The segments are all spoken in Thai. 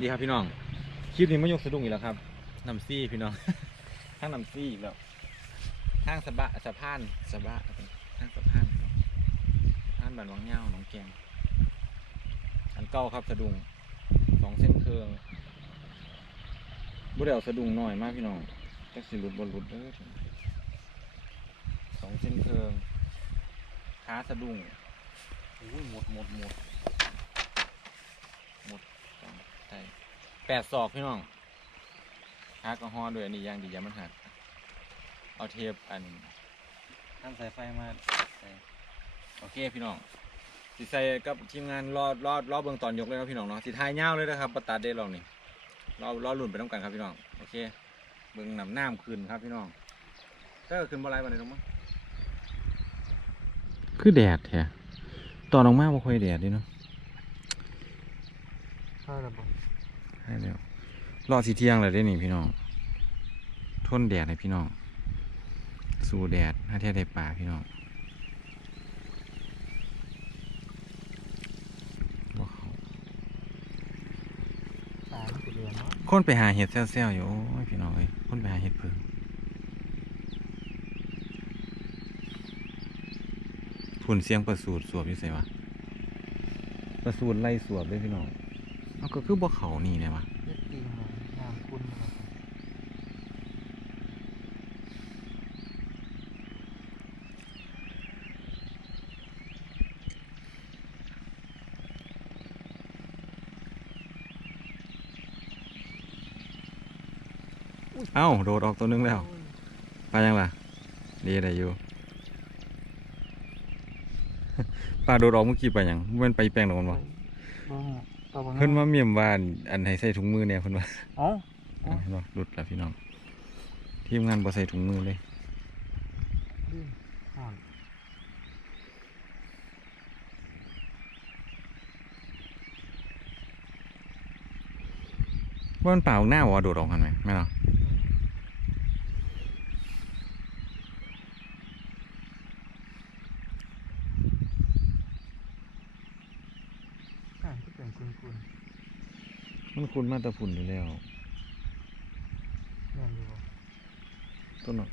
ดีครับพี่น้อง คลิปนี้ไมายกสะดุ้งอีกแล้วครับน้ำซี่พี่น้อง ทางน้ำซี่อีกแล้วทางสะบะสะพานสะบะทางสะพานครับทางบันวังเงาหนองแกงอันเก่าครับสะดุ้งสองเส้นเครืองบุเดเอาสะดุ้งหน้อยมากพี่น้องจักสิหลุดบนหลุดเด้อสองเส้นเครืองขาสะดุ้งอุ้ยหมดหมดหมดหมด ช่แปดศอกพี่น้องฮากระหอด้วยอันนี้อย่างดีอยามันหัก เอาเทปอันท่านสายไฟมาใส่โอเคพี่น้องสิใส่กับทีมงานรอรอรอเบื้องตอนยกเลยครับพี่น้องเนาะสิทายเงาวเลยนะครับประตัดเด้ลองนี่รอรอลุ่นไปต้องกันครับพี่น้องโอเคเบื้องน้ำน้ำขึ้นครับพี่น้องก็ขึ้นบ่ไรวันนี้ตรงมั้งคือแดดแท้ตอนออกมาบ่ค่อยแดดดิเนาะใช่ระบบ ใช่แล้วรอสีเที่ยงเลยได้นี่พี่น้อง ทนแดดให้พี่น้อง สู้แดดถ้าเทียได้ป่าพี่น้องว้าตามไปเรียนเนาะคนไปหาเห็ดแซวๆอยู่โอ้ยพี่น้องเอ้ยคนไปหาเห็ดเพิ่งพุ่นเสียงประสูดสวบอยู่ใส่วะประสูดไล่สวบเลยพี่น้อง เอาก็คือบ่เขานี่เนี่ยวะเล็ดตีมาน้ำคุณนะครับเอ้า โดดออกตัวหนึงแล้ว ปลายังล่ะ ดีได้อยู่ ปลาโดดออกเมื่อกี้ไปลายังมันไปแปลงดอกมัน บ่บ้างตัวบางเพิ่นว่าเมียมว่าอันให้ใส่ถุงมือเนี่ยเพิ่นว่าอ๋ออะเห็นบ่หลุดแล้วพี่น้อง ทีมงานบ่ใส่ถุงมือเลยลื่นห่อนว่ามันเปล่าออกหน้าว่าโดดออกกันไหมแม่นเนาะ ห่างที่เป็นคุณคุณ มัน คุณมาแตะฝุ่นอยู่แล้วแม่นอยู่บ่ต้นเนาะ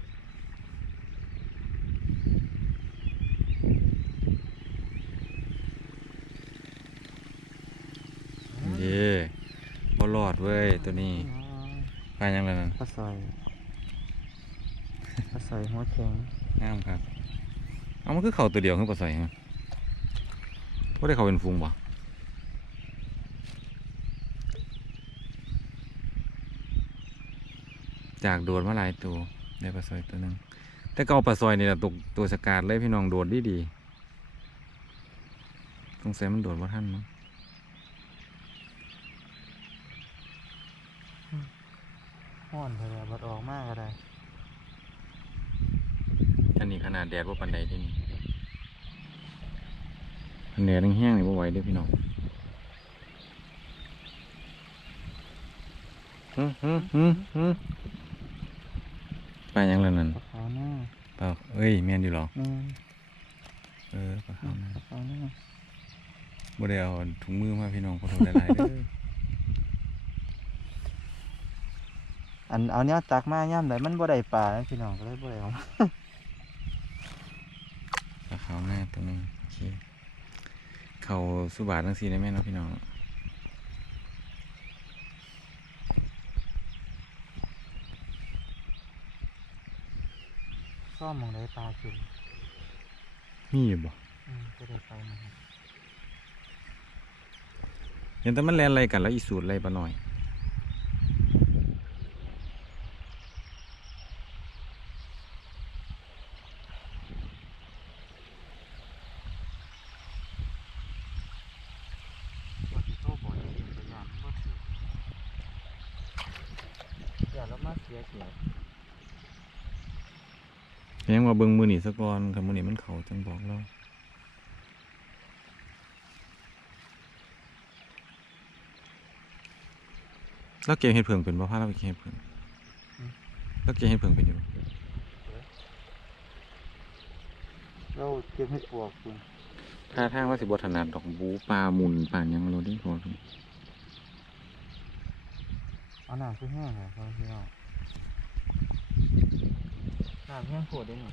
เย่บ่รอดเว้ยตัวนี้อ๋อปลายังไงนั่นปลาซอยปลาซอยหัวแข็งงามครับ เอามันคือเข่าตัวเดียวขึ้นปลาใส่ฮะว่าได้เขาเป็นฟุงบ่ จากโดดมาหลายตัวได้ปลาซอยตัวหนึงแต่ก็เอาปลาซอยนี่แหละตกตัวสกาดเลยพี่น้องโดดดีดีๆสงสัยมันโดดว่าท่านมั้งห่อนเลยบัดออกมากก็ได้อันนี้ขนาดแดดว่าปันใดที่นี่อันแดดแห้งๆนี่ว่าไหวเด้อพี่น้องฮึฮึฮึฮึ ไปยังแล้วนั่นปลาขาวหน้าเปล่าเอ้ยแม่นอยู่หรอแม่นเออปลาขาวนะปลาขาวหน้าบ่ได้เอาถุงมือมาพี่น้องขอโทษหลายๆเด้ออันเอาเนี้ยตักมาย่ำไหนมันบ่ได้ปลาพี่น้องก็เลยบ่ได้เอามาปลาขาวหน้าตัวหนึงโอเคเขาสุบาททั้งสี่ได้ไหมเนาะพี่น้อง ซ่อมมองได้ปลาขึ้นมีอยู่บ่อืมก็ได้ไปนะครับเห็นแต่มันแลนอะไรกันแล้วอีสูตรอะไรปะหน่อยว่าสิโทรบอกให้เป็นตัวอย่างบ่ถืออย่าแล้วมาเสียเสีย แพงว่าเบิ่งมือนี่สะก่อนกับมือนี่มันเขาจังบอกเราแล้วเกงเห็ดเผิงเป็นบ่พาเราไปเกงเห็ดเผิงแล้วเกงเห็ดเผิงเป็นอยู่บ่เราเก็บให้ปวกคุณถ้าทางว่าสิบ่ถนัดดอกบูปลาหมุนปลาหยังเราได้พอเอาน้ำคือแห้งเลยพ่อพี่น้อง น้ำแห้งโคตรได้หนิ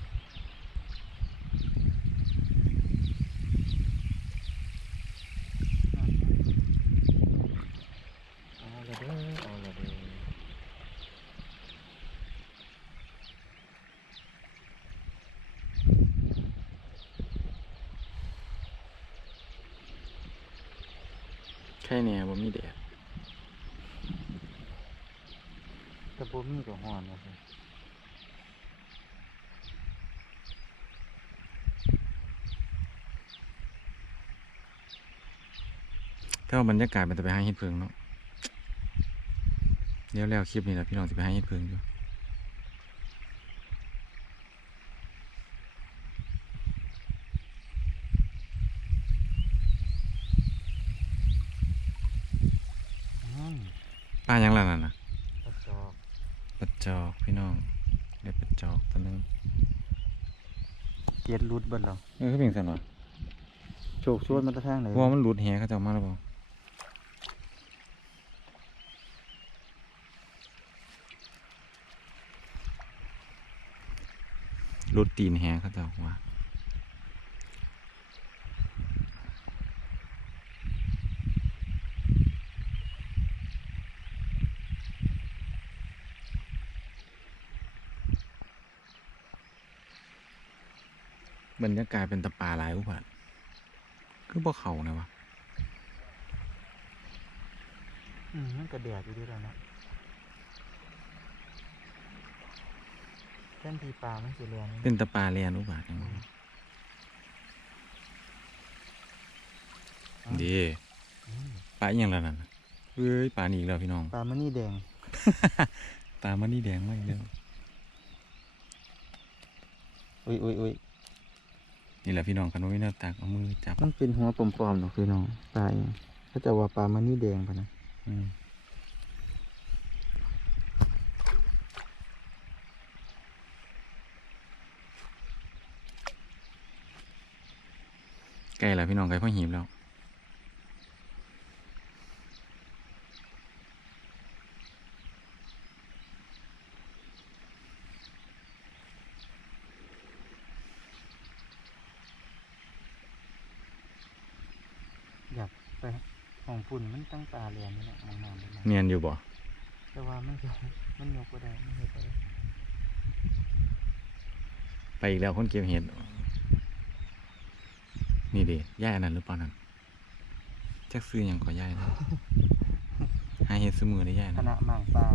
เอาละเด้อเอาละเด้อแค่เนี่ยบ่มีแดดแต่บ่มีก็ฮ้อนว่าซั่นถ้า ว่าบรรยากาศมันจะไปให้เฮ็ดเพิงเนาะเดี๋ยวแล้วคลิปนี้แหละพี่น้องจะไปให้เฮ็ดเพิงอยู่อืมป้ายังล่ะนั่นน่ะกระจอกปัดจอกพี่น้องเดี๋ยวปัดจอกตัวหนึงเกียดรุดเบิดแล้วเออคือเป็นซั่นวะโชคชวนมันตะทางไหนเพราะว่ามันหลุดแหเขาเจ้ามาแล้วบ่หลุ รดตีนแหเขาจ้าว่าบรรยากาศเป็นตะปาหลายอุบัติคือบ่เขานะวะ อืมมันก็แดดอยู่ด้วยแล้วเนาะ แท่นทีปลามันสิแลนเป็นตะปาเรียนอุบัติยังบ่ดีอืมปลาอหยังแล้วนั่นน่ะเอ้ยปลานี่อีกแล้วพี่น้อง ปลามันนี่แดงปลามันนี่แดงมากแล้วอุ้ยอุ้ยอุ้ยนี่แหละพี่น้องกันว่าวินาตักเอามือจับ มันเป็นหัวปลอมๆเนาะคือน้องปลาเองเขาจะว่าปลามันนี่แดงปะนะ อืม ใกล้แล้วพี่น้องใกล้พ่อหีบแล้วอยากไปของปุ่นมันตั้งปลาเรียนนี่แหละมองน้ำได้ไหมเนียนอยู่บ่แต่ว่ามันก็มันยกก็ได้มันเห็ดได้ไปอีกแล้วคนเก็บเห็ด นี่ดิย่ายอันนั้นหรือเปล่านั่นจักซื้อหยังก็ย่ายนะหาเห็ดซื้อมือได้ย่ายคนะณะหมางปลา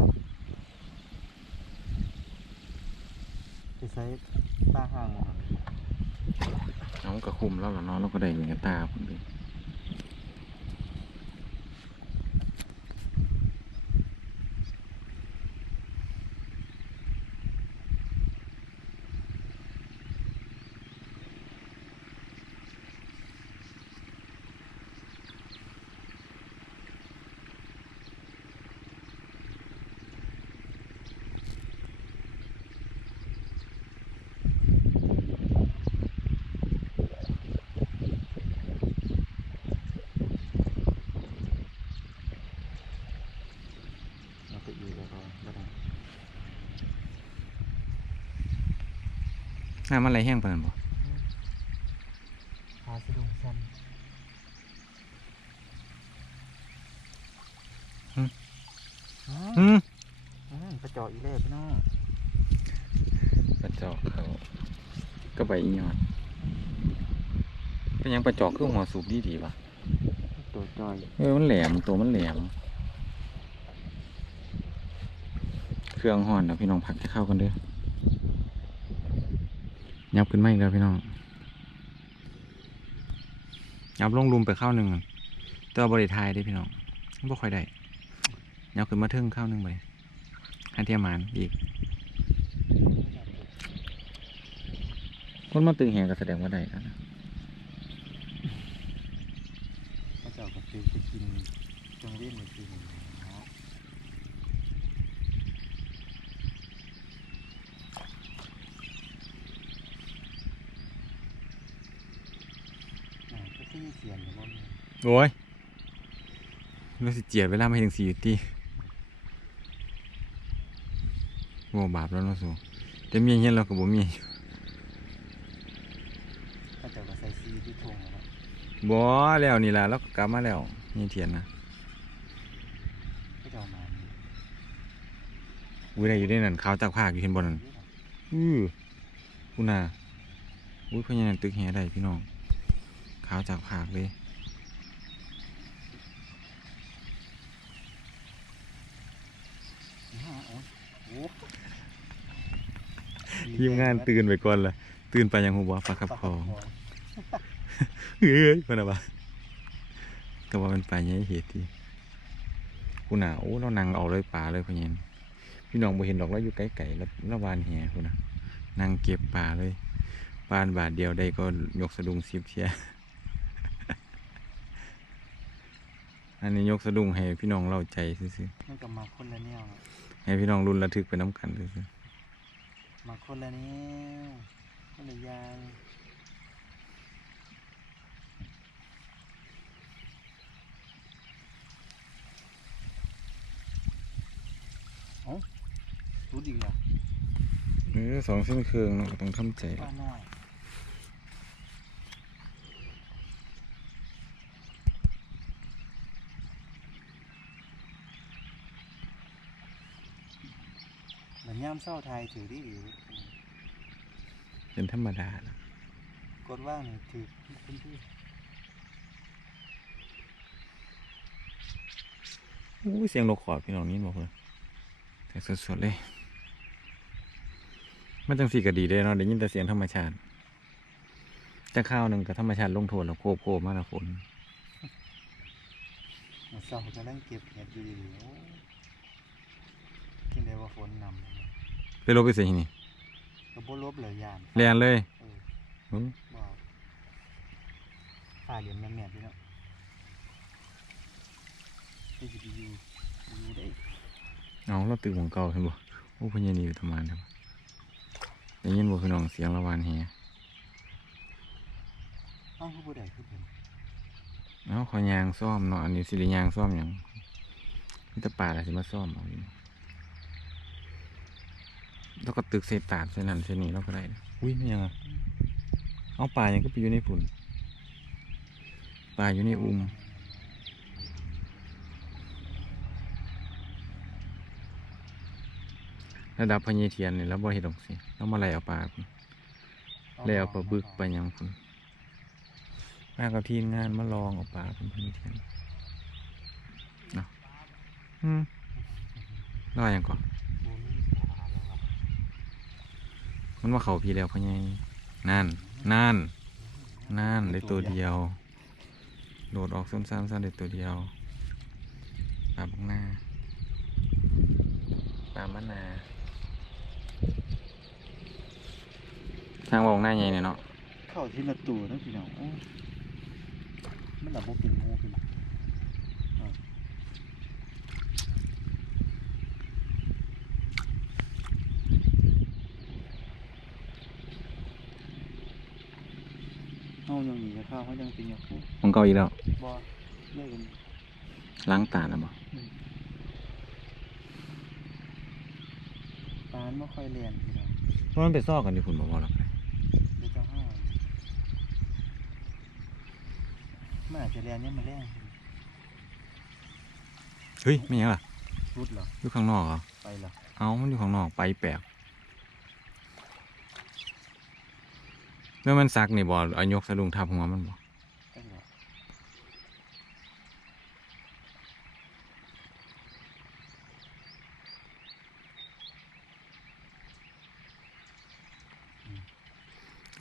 ไปใช้ปลาห่างอะเอากระคุมแล้วเหรอเนาะเราก็ได้เงินกันตาผมดิเราไปอีกแล้วก็บ่ได้ น้ำมันไหลแห้งปานนั้นบ่พาสะดุ้งสั้นอืมอืมอืมกระเจาะอีเล่พี่น้องปลาจอกเขาก็ใบอีหยอดเป็นหยังปลาจอกคือหัวสูบดีดีๆวะตัวจอยเออมันแหลมตัวมันแหลม เครื่องห่อนนะพี่น้องพักให้เข้ากันเด้อ ยับขึ้นมาอีกแล้วพี่น้องยับลงรุมไปข้าวหนึ่งตัวบริทายได้พี่น้องบ่ค่อยได้ยับขึ้นมาเทิงข้าวหนึ่งไปให้เทียมานอีก คนมาตึงแหงก็แสดงว่าได้นะเจาะก็คือไปกินจงเวียนไปกินเนาะอ่าก็ที่เสียนหรือว่ามันโอ้ยเราสิเจียดเวลามาถึงสี่ตีบ่บาปแล้วเนาะสูแต่เมียเฮียนเราก็บ่มีถ้าเจ้าก็ใส่ซีที่ทงแล้วบ่แล้วนี่ล่ะเราก็กลับมาแล้วนี่เทียนนะก็จะเอามานี่อุ้ยได้อยู่ได้นั่นขาวจากภาคอยู่เห็นบ่นั่นอื้อคุณน่ะอุ้ยเพนยังตึกแหได้พี่น้อง ขาวจากภาคเลยห้าอ๋อโอ้ทีมงานตื่นไปก่อนละตื่นไปยังหัวปลาขับปลาคอคอเฮ้ยเพิ่นน่ะว่าก็ว่ามันปลาใหญ่เหตุที่คุณน่ะโอ้เรานั่งเอาเลยปลาเลยเพิ่นยังพี่น้องบ่เห็นดอกเราอยู่ไกลๆแล้วระวานแหคุณน่ะนั่งเก็บปลาเลยปานบาทเดียวได้ก็ยกสะดุ้ง10เที่ย อันนี้ยกสะดุ้งให้พี่น้องเล่าใจซื่อมันก็มาคนละแนวเนาะๆให้พี่น้องรุ่นระทึกไปน้ำกันซื่อมาคนละแนวคนละอย่างเอ้ารู้ดีอะๆเออสองเส้นเครื่องเนาะก็ต้องทำใจ ป้าน้อย เหมือนย่ามเศร้าไทยถือดีดีเป็นธรรมดานะกดว่างนี่ถือพื้นที่อู้เสียงนกขอดพี่น้องนี่บอกเลยแต่สดๆเลยมันจังสีก็ดีเลยเนาะได้ยินแต่เสียงธรรมชาติจะข้าวหนึ่งกับธรรมชาติลงโทษแล้วโคบโคบมาแล้วฝนมาเศร้ากำลังเก็บเห็ดอยู่ดีๆโอ้กินได้ว่าฝนนำนะ ไปลบไปเสียนี่ก็บ่ลบเลยยานแลนเลยเอออื้อบ่เอาฝ่าเหรียญแม่นๆพี่เนาะได้สิไปอยู่อยู่ได้เอาเราตื่นของเก่าเห็นบ่โอ้พญานีอยู่ทำงานครับได้ยินบ่พี่น้องเสียงระวานแฮเอ้าคือบ่ได้คือเพิ่นเอาขอยางซ่อมเนาะอันนี้สิริยางซ่อมหยังมีแต่ป่าอะไรสิมาซ่อมเอาอยู่นี่ แล้วก็ตึกเศษตาดเส้นนั้นเส้นนี้เราก็ได้นะอุ้ยไม่ยังอะเอาป่ายังก็ไปอยู่ในฝุ่นป่าอยู่ในอุ้มระดับพญเทียนนี่แล้วบ่เห็ดดอกสิแล้วมาไล่เอาป่าพุ่นไล่เอาปลาบึกไปหยังพุ่นมากับทีมงานมาลองเอาป่าพุ่นพญเทียนเนาะอืมรออย่างก่อน บ่มีสาระแล้วว่ะ มันว่าเขาพี่แล้วพ่อใหญ่นั่นนั่นนั่นได้ตัวเดียว โดดออกส้นซ้ำซ้ำได้ตัวเดียวปลาบักหน้าปลามะนาทางบอกหน้าใหญ่เนี่ยเนาะเข้าที่ละตัวนะพี่น้องมันหล่ะบ่เป็นหมูพี่น้องอ่าเฮายังมี ข้าวเฮายังเป็นอย่างคู่ของเก่าอีกแล้วบ่เลิกกันล้างตาแล้วบ่ปานบ่ค่อยเรียนพี่น้องเพราะมันไปซอกกันอยู่คุณบอกว่าหรอกเดี๋ยวจะห้ามันอาจจะเรียนเนี่ยมาแรงเฮ้ยไม่ยังล่ะรุดเหรออยู่ข้างนอกเหรอไปเหรอเอามันอยู่ข้างนอกไปแปลก เมื่อมันซักนี่บ่เอายกสะดุ้งทับหัวมันบ่ไปเหรออืม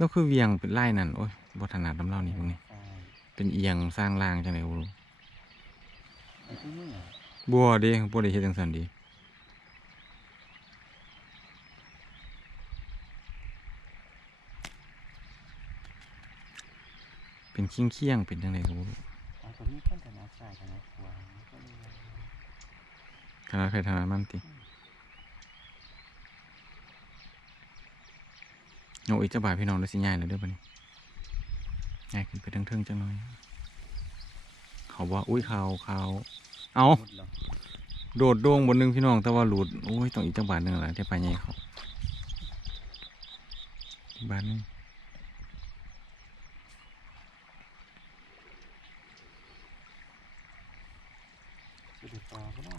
ก็คือเวียงเป็นไล่นั่นโอ้ยบ่ถนัดน้ำเล่านี่ตรงนี้ใช่เป็นเอียงสร้างรางจังไดบ่รู้ไอ้ที่นี่เหรอบัวเด้บ่ได้เฮ็ดจังซั่นเดี เป็นเคียงๆเป็นจังไดก็บ่รู้อ๋อตัวนี้ขั้นถนัดซ้ายถนัดขวาก็เลยถนัดใครถนัดมันติโอ้ยเจ้าบ่าวพี่น้องได้สิย้ายแล้วเด้อบัดนี้ย้ายขึ้นไปเทิงๆจังหน่อย เขาว่าอุ้ยเขาเขาเอามุดเหรอโดดโด่งบนหนึงพี่น้องแต่ว่าหลุดโอ้ยต้องอีกจังบาทหนึงแหละที่ปลาใหญ่เขาอีกบาทหนึง สุดปลาก็ได้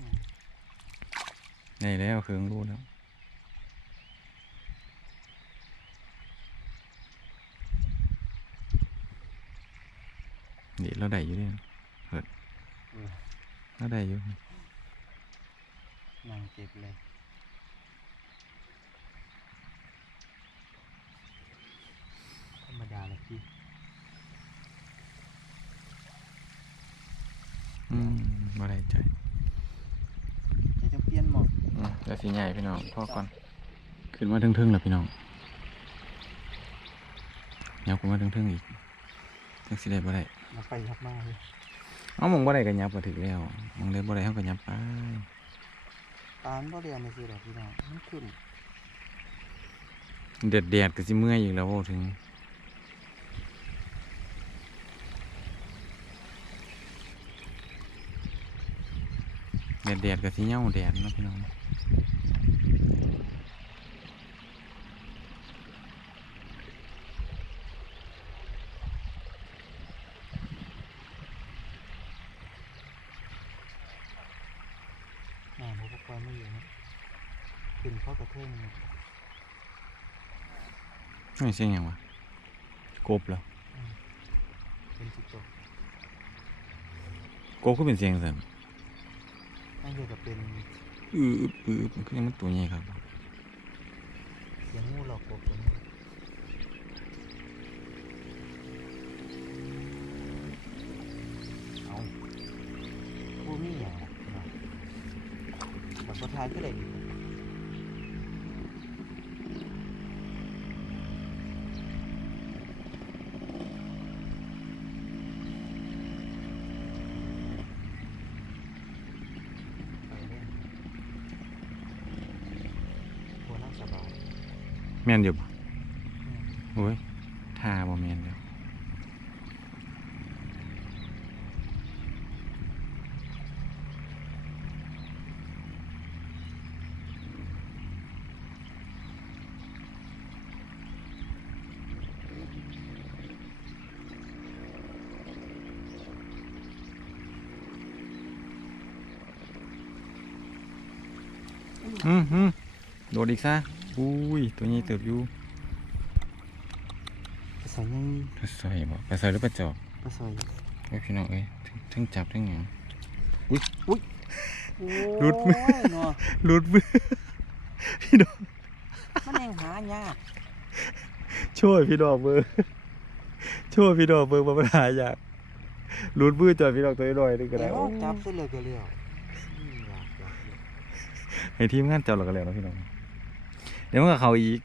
ได้แล้วเครื่องรู้แล้วนี่เราได้อยู่เนี่ยเปิดเออเราได้อยู่นั่งเก็บเลยธรรมดาเลยพี่อืมบ่ได้ใจ จะจะเปลี่ยนหมอกอืมแล้วสีใหญ่พี่น้องพ่อก่อนขึ้นมาทึ่งๆแล้วพี่น้องยับขึ้นมาทึ่งๆอีกทึ่งสิได้บ่ได้มาไปยับมากเลยเอามองบ่ได้ก็ยับก็ถึงแล้วมองได้บ่ได้เฮาก็ยับไปปานบ่เรียนในสิดอกพี่น้องมันขึ้นเด็ดแดดๆก็สิเมื่อยอีกแล้วเว้าถึง แดดแดดๆก็สิเหย้าแดดเนาะพี่น้องแหม่อุปกรณ์ไม่อยู่นะขึ้นเข้ากระเทิงเลยไม่ใช่หยังวะกบเหรอเป็นสิบตัวกบก็เป็นเสียงสั่นนั่ นเกี่ยวกับเป็นอืออือมันคือยังมันตัวใหญ่ครับเสียงงูหลอกกบตัวนี้เอาผู้มีอย่างนะพี่น้องบัตรประธานก็ได้ดีไปเล่นโบนั่งสบาย แม่นอยู่บ่อืมโอ้ยท่าบ่แม่นแล้วอืมอืมโดดอีกซะ อุ้ยตัวนี้เติบอยู่ปลาสอยยังปลาสร้อยบ่ปลาสร้อยหรือปลาจอกปลาสอยเอ้ยพี่น้องเอ้ยทั้งทั้งจับทั้งหยังโอ้หลุดมือยเนาะหลุดมือพี่น้องมันยังหายากช่วยพี่ดอกเบอร์ช่วยพี่ดอกเบอร์มาปัญหาอยากหลุดมือจอยพี่ดอกตัวน้อยๆนี่ก็ได้เดี๋ยวจับเส้นเลยก็เลี้ยวอืมอยากอยากอยากให้ทีมงานจับเราก็แล้วเนาะพี่น้องเดี๋ยวมันก็เขาอีก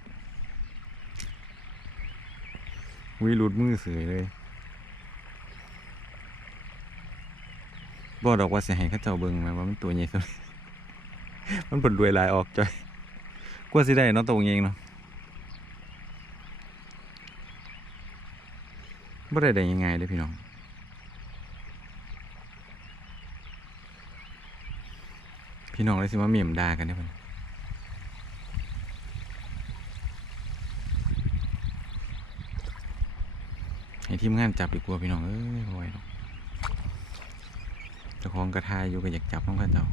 วิหลุดมือเสยเลยบอกดอกว่าเสียห้เข้าเจ้าเบิงไหมว่ามันตัวใหญ่สุดมันผลรวยลายออกจอยกว่าสิได้เนาะตัวเองเนาะบ่ได้ได้ยังไงเลยพี่น้องพี่น้องเลยสิว่าเมียมด่ากันได้ปะ ให้ทีมงานจับดีกว่าพี่น้องเอ้ยบ่ไหวหรอกเจ้าของกระทายอยู่ก็อยากจับน้องข้าเจ้า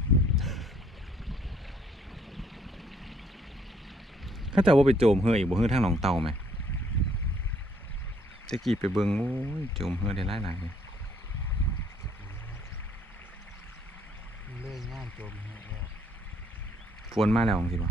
ข้าเจ้าว่าไปโจมเฮืออีกบ่เฮือทางหนองเต่าไหมตะกี้ไปเบิ่งโอ้ยโจมเฮือได้หลายหลายๆเลยมันเลื่อยง่ามจมเนี่ยแล้วฝนมาแล้วจังสิบ่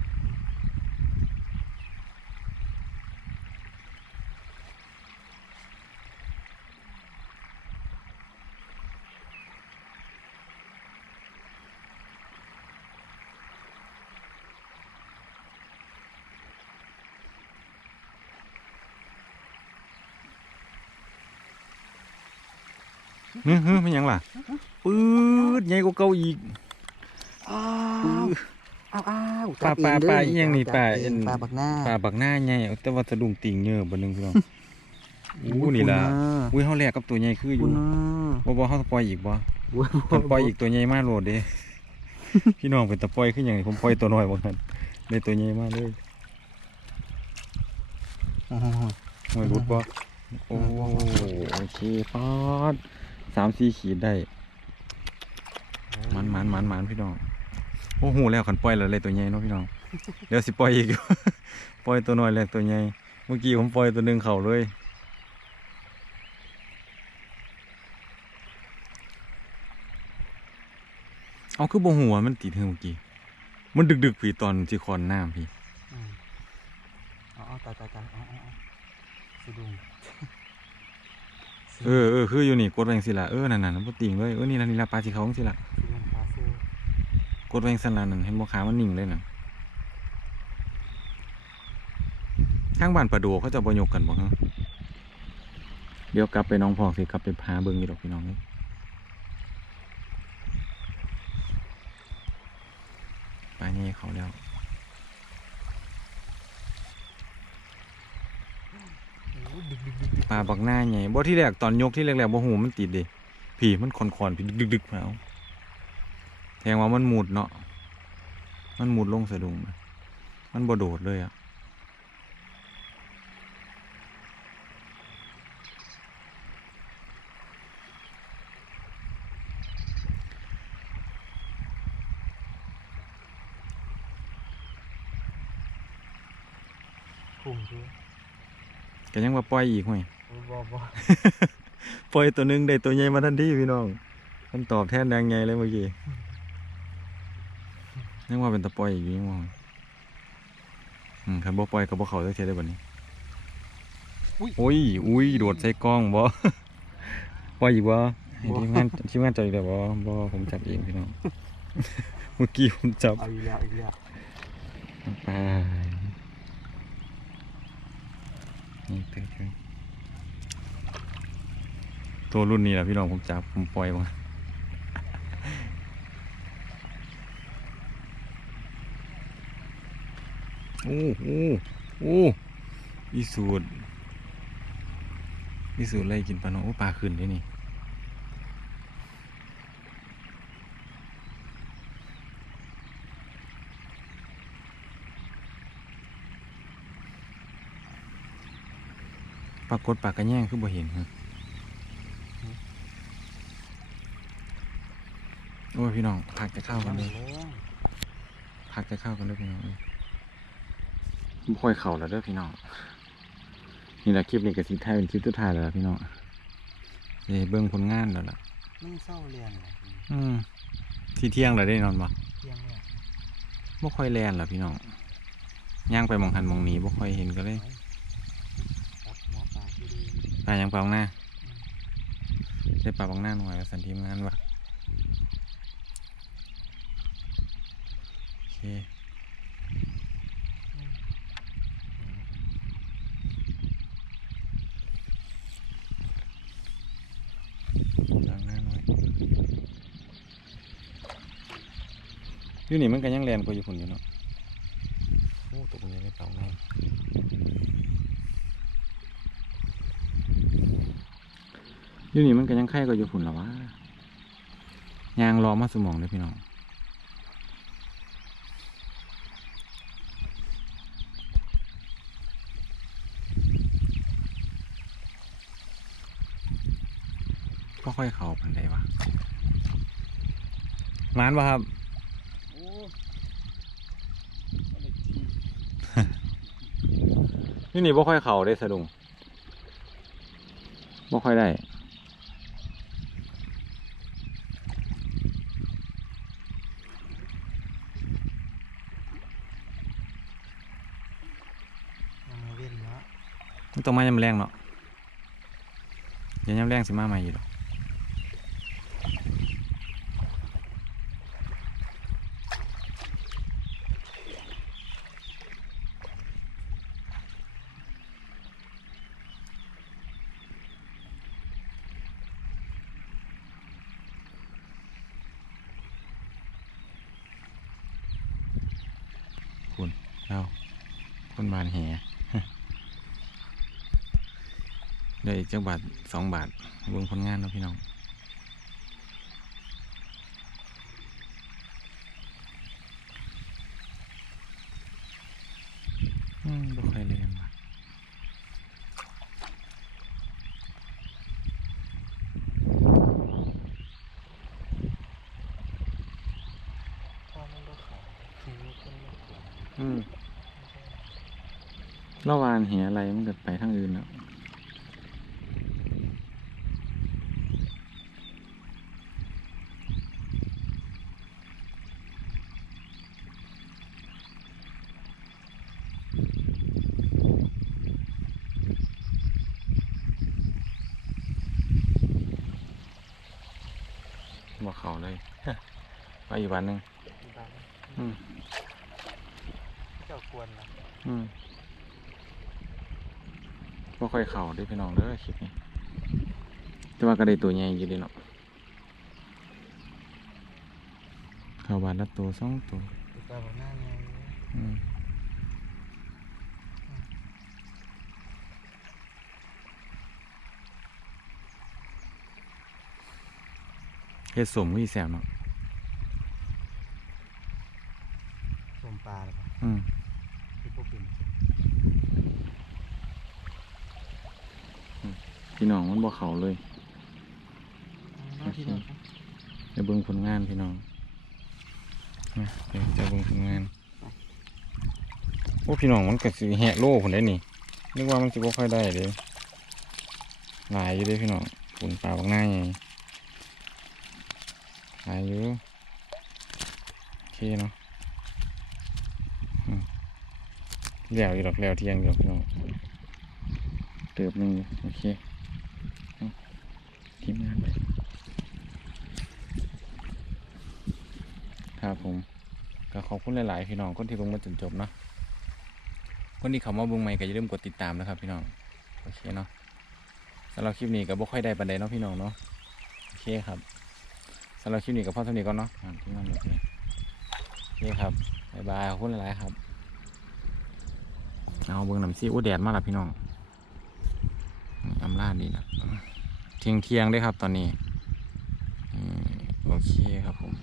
เฮ้ยเฮ้ยมันหยังล่ะปื๊ดใหญ่กว่าเก่าอีกอ้าปื๊วดอ้าวอ้าวปลาจับเองปลาปลาเด้อีหยังนี่จับปลาเองเอ็นปลาบักหน้าปลาบักหน้าใหญ่แต่ว่าสะดุ้งติงเยอะบ่นึงพี่น้องอู้นี่ล่ะอุ้ยเฮาแลกกับตัวใหญ่คืออคุยู่ณนะบ่บ่เฮาปล่อยอีกบ่อุ๊ยถ้าปล่อยอีกตัวใหญ่มากโลดเด้พี่น้องเป็นตะปล่อยขึ้นอย่างนี้ผมปล่อยตัวน้อยบ่กันได้ตัวใหญ่มากเลยโอ้โหไม่รุดบ่โอ้โอเคปอด สามสี่ขีดได้มันมันมันมันพี่น้องโอ้โหแล้วขันปล่อยแล้วเลยตัวใหญ่เนาะพี่น้องเดี๋ยวสิปล่อยอีก ปล่อยตัวน้อยแล้วตัวใหญ่เมื่อกี้ผมปล่อยตัวหนึ่งเข่าเลยเอาคือบ่หัวามันติดเฮงเมื่อกี้ มันดึกๆพี่ตอนที่คอนน้ำพี่อืมเอาเอาตายตายตายเอาเอาเอาสะดุ้ง เออเออคืออยู่นี่กดแวงสิละเออนั่นน่ะมันบ่ติงเลยเออนี่ละนี่ละปลาสีเขาของสิละสะดุ้งปลาซิวกดแวงสันละนั่นเห็นบ่ขามันนิ่งเลยน่ะทางบ้านปลาโดเขาจะบ่ยกกันบ่ฮะเดี๋ยวกลับไปน้องพอกสิกลับไปพาเบิ่งอยู่ดอกพี่น้องเอ้ยปนี่เขาแล้ว โอ้ดึกดึกดึกดึก ปลาบักหน้าใหญ่บ่ที่แรกตอนยกที่แรกๆบ่หูมันติดดิพี่มันคอนๆพี่ดึกๆมาเอาแทงว่ามันหมุดเนาะมันหมุดลงสะดุ้งมันบ่โดดเลยอะคุ้มด้วย ก็ยังว่าปล่อยอีกห้วยโอ้บ่บ่ปล่อยตัวหนึงได้ตัวใหญ่มาทันทีพี่น้องมันตอบแทนแดงใหญ่เลยเมื่อกี้ยังว่าเป็นตะปล่อยอีกอยู่ยังว่าอืมคันบ่ปล่อยก็บ่เข้าจักเทื่อได้บัดนี้โอ้ยอุ้ยโดดใส่กล้องบ่ ปล่อยอีกบ่ให้ทีมงานทีมงานจับอีกแล้วบ่บ่ผมจับเองพี่น้อง เมื่อกี้ผมจับเอาอีกแล้วอีกแล้ว ไป นี่เตยเตยตัวรุ่นนี้แหละพี่น้องผมจับผมปล่อยมาโอ้โอ้โอ้อีสูตรอีสูตรอะไรกินปลาโนโอ้ปลาขึ้นด้วยนี่ รากฏปากกระแย่งคือบ่เห็นฮะโอ้ยพี่น้องพักจะเข้ากันเลยน้ำแรงพักจะเข้ากันเลยพี่น้องเอ้ยบ่ค่อยเข่าแล้วเด้อพี่น้องนี่แหละคลิปนี้กับสีไทายเป็นคลิปสุดท้ายแล้วล่ะพี่น้องเดี๋ยวเบิ่งผลงานแล้วล่ะมันเศร้าเรียนเหรออืมที่เที่ยงแล้วได้นอนบ่เที่ยงแล้วบ่ค่อยแลนหรอพี่น้องย่างไปหมองหันหมองนี้บ่ค่อยเห็นก็เลย ครับหมอปลาที่ดี ปลายังปลาบางหน้าได้ปลาบางหน้าหน่อยสันทีมงานวะโอเคอยู่นี่มันก็ยังแลนกว่าอยู่คนอยู่เนาะโอ้ตัวนี้ได้เป่าง่ายอ ยู่นี่มันก็ยังไข่กว่าอยู่ฝุ่นหรอวะยางรอมาสมองเลยพี่น้องก็ค่อยเข้าพันใดวะมานปะครับนี่นี่บ่ค่อยเข่าได้สะดุงบ่ค่อยได้ ยังไม่เว้นเนาะ มัน ต้องมายำแรงเนาะเดี๋ยวยำแรงสิมาใหม่อยู่ดอกักบาทสองบาทเบิ่งผลงานเนาะพี่น้องบ่ค่อยเล่นว่ะอืมระวานเห็นอะไรมันเกิดไปทางอื่นแล้ว วันหนึ่งที่บ้านอืมเจ้ากวนนะอืมบ่ค่อยเข่าเด้วยพี่น้องเด้อคลิปนี้ แต่ว่าก็ได้ตัวใหญ่อยู่เดีเนาะเข้าบานละตัวสองตัวติดตามหน้าไงอืมเฮ็ดสมก็อีแสบเนาะ สม ปลาเลยป่ะอืมที่พวกเป็นพี่น้องมันบ่เข้าเลย น้าที่นั่นครับไปเบิ่งผลงานพี่น้องนะเดี๋ยวจะเบิ่งผลงาน โอ้พี่น้องมันก็สิแหะโลผลได้นี่นึกว่ามันสิบ่ค่อยได้เด้หลายอยู่เด้พี่น้องผลปลาบางหน้าใหญ่หลายอยู่โอเคเนาะอืม แล้วอยู่ดอกแล้วเที่ยงอยู่ดอกพี่น้องเติบหนึงโอเคทีมงานไปครับผมก็ขอบคุณหลาย ๆ พี่น้องคนที่เบิ่งมาจนจบเนาะคนที่เขามาเบิ่งใหม่ก็อย่าลืมกดติดตามนะครับ พี่น้องโอเคเนาะสำหรับคลิปนี้ก็บ่ค่อยได้ปานใดเนาะพี่น้องเนาะโอเคครับสำหรับคลิปนี้ก็พอเท่านี้ก่อนเนาะที่นั่นโอเคโอเคครับบ๊ายบายขอบคุณหลาย ๆ ครับ เอาเบิ้งน้ำซีอู้แดดมาละพี่น้องอำลาดีนะเที่ยงเที่ยงๆเด้ครับตอนนี้อืมโอเคครับผม